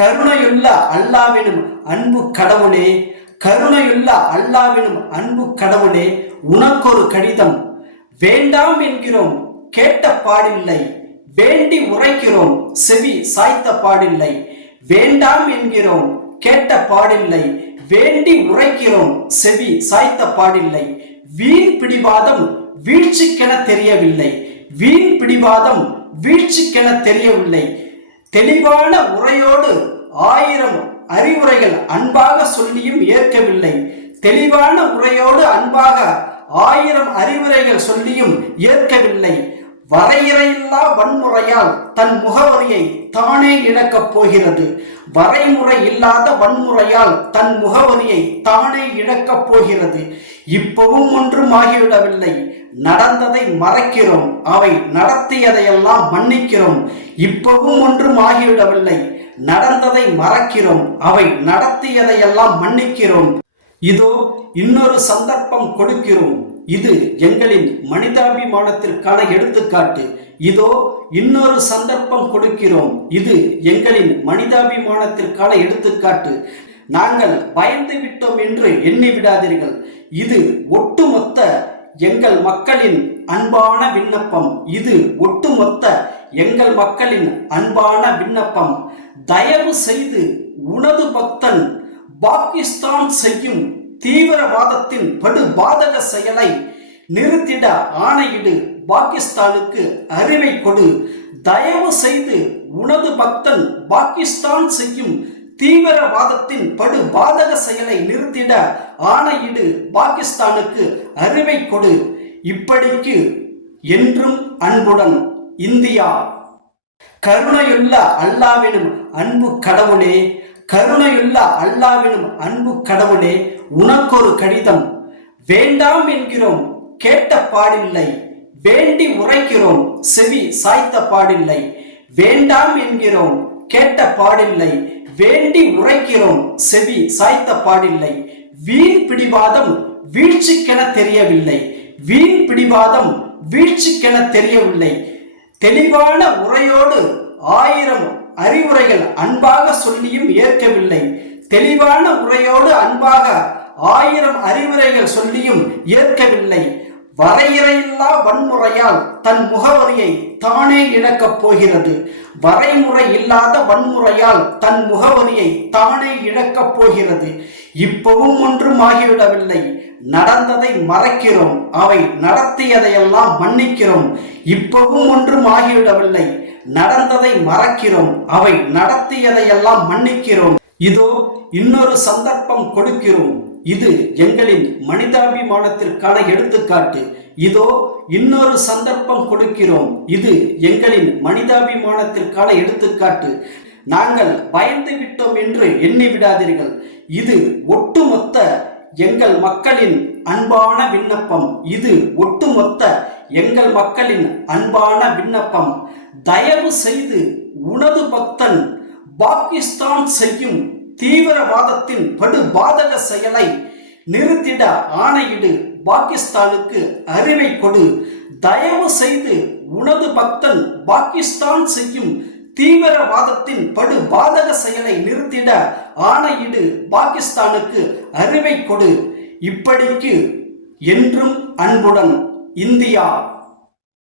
கருணையுள்ள அல்லாவினும் அன்பு கடவுளே கருணையுள்ள அல்லாவினும் அன்பு கடவுளே உனக்கொரு கடிதம். வேண்டாம் என்கிறோம் கேட்ட பாடில்லை. வேண்டி உரைக்கிறோம் செவி சாய்த்த பாடில்லை. வேண்டாம் என்கிறோம் கேட்ட பாடில்லை. வேண்டி உரைக்கிறோம் செவி சாய்த்த பாடில்லை. வீண் பிடிவாதம் வீழ்ச்சிக்கென தெரியவில்லை. வீண் பிடிவாதம் வீழ்ச்சிக்கென தெரியவில்லை. தெளிவான உரையோடு ஆயிரம் அறிவுரைகள் அன்பாக சொல்லியும் ஏற்கவில்லை. தெளிவான உரையோடு அன்பாக ஆயிரம் அறிவுரைகள் சொல்லியும் ஏற்கவில்லை. வரையறையில்லா வன்முறையால் தன் முகவரியை தானே இழக்கப் போகிறது. வரைமுறை இல்லாத வன்முறையால் தன் முகவரியை தானே இழக்கப் போகிறது. இப்பவும் ஒன்றும் ஆகிவிடவில்லை. நடந்ததை மறைக்கிறோம். அவை நடத்தியதையெல்லாம் மன்னிக்கிறோம். இப்பவும் ஒன்றும் ஆகிவிடவில்லை. நடந்ததை மறக்கிறோம். அவை நடத்தியதையெல்லாம் மன்னிக்கிறோம். இதோ இன்னொரு சந்தர்ப்பம் கொடுக்கிறோம். இது எங்களின் மனிதாபிமானத்திற்கான எடுத்துக்காட்டு. இதோ இன்னொரு சந்தர்ப்பம் கொடுக்கிறோம். இது எங்களின் மனிதாபிமானத்திற்கான எடுத்துக்காட்டு. நாங்கள் பயந்து விட்டோம் என்று எண்ணி விடாதீர்கள். இது ஒட்டுமொத்த எங்கள் மக்களின் அன்பான விண்ணப்பம். இது ஒட்டுமொத்த எங்கள் மக்களின் அன்பான விண்ணப்பம் தயவு செய்து உனது பக்தன் பாகிஸ்தான் செய்யும் தீவிரவாதத்தின் படுபாதக செயலை நிறுத்திட ஆணையிடு. பாகிஸ்தானுக்கு அறிவை கொடு. தயவு செய்து உனது பக்தன் பாகிஸ்தான் செய்யும் தீவிரவாதத்தின் படு பாதக செயலை நிறுத்திட ஆணையிடு. பாகிஸ்தானுக்கு அறிவை கொடு. இப்படிக்கு என்றும் அன்புடன் இந்தியா. கருணையுள்ள அல்லாவினும் அன்பு கடவுளே கருணையுள்ள அல்லாவினும் அன்பு கடவுளே உனக்கொரு கடிதம். வேண்டாம் என்கிறோம் கேட்ட பாடில்லை. வேண்டி உரைக்கிறோம் செவி சாய்த்த பாடில்லை. வேண்டாம் என்கிறோம் கேட்ட பாடில்லை. வேண்டி உரைக்கிறோம் செவி சாய்த்த பாடில்லை. வீண் பிடிவாதம் வீழ்ச்சிக்கென தெரியவில்லை. வீண் பிடிவாதம் வீழ்ச்சிக்கென தெரியவில்லை. தெளிவான உரையோடு ஆயிரம் அறிவுரைகள் அன்பாக சொல்லியும் ஏற்கவில்லை. தெளிவான உரையோடு அன்பாக ஆயிரம் அறிவுரைகள் சொல்லியும் ஏற்கவில்லை. வரையறையில்லா வன்முறையால் தன் முகவரியை தானே இழக்கப் போகிறது. வரைமுறை இல்லாத வன்முறையால் தன் முகவரியை தானே இழக்கப் போகிறது. இப்பவும் ஒன்றும் ஆகிவிடவில்லை. நடந்ததை மறைக்கிறோம். அவை நடத்தியதையெல்லாம் மன்னிக்கிறோம். இப்பவும் ஒன்றும் ஆகிவிடவில்லை. நடந்ததை மறக்கிறோம். அவை நடத்தியதையெல்லாம் மன்னிக்கிறோம். இதோ இன்னொரு சந்தர்ப்பம் கொடுக்கிறோம். இது எங்களின் மனிதாபிமானத்திற்கான எடுத்துக்காட்டு. இதோ இன்னொரு சந்தர்ப்பம் கொடுக்கிறோம். இது எங்களின் மனிதாபிமானத்திற்கான எடுத்துக்காட்டு. நாங்கள் பயந்து விட்டோம் என்று எண்ணி விடாதீர்கள். இது ஒட்டுமொத்த எங்கள் மக்களின் அன்பான விண்ணப்பம். இது ஒட்டுமொத்த எங்கள் மக்களின் அன்பான விண்ணப்பம். தயவு செய்து உனது பக்தன் பாகிஸ்தான் செய்யும் தீவிரவாதத்தின் படுபாதக செயலை நிறுத்திட ஆணையிடு. பாகிஸ்தானுக்கு அறிவை கொடு. தயவு செய்து உனது பக்தன் பாகிஸ்தான் செய்யும் தீவிரவாதத்தின் படு பாதக செயலை நிறுத்திட ஆணையிடு பாகிஸ்தானுக்கு அறிவை கொடு. இப்படிக்கு என்றும் அன்புடன் இந்தியா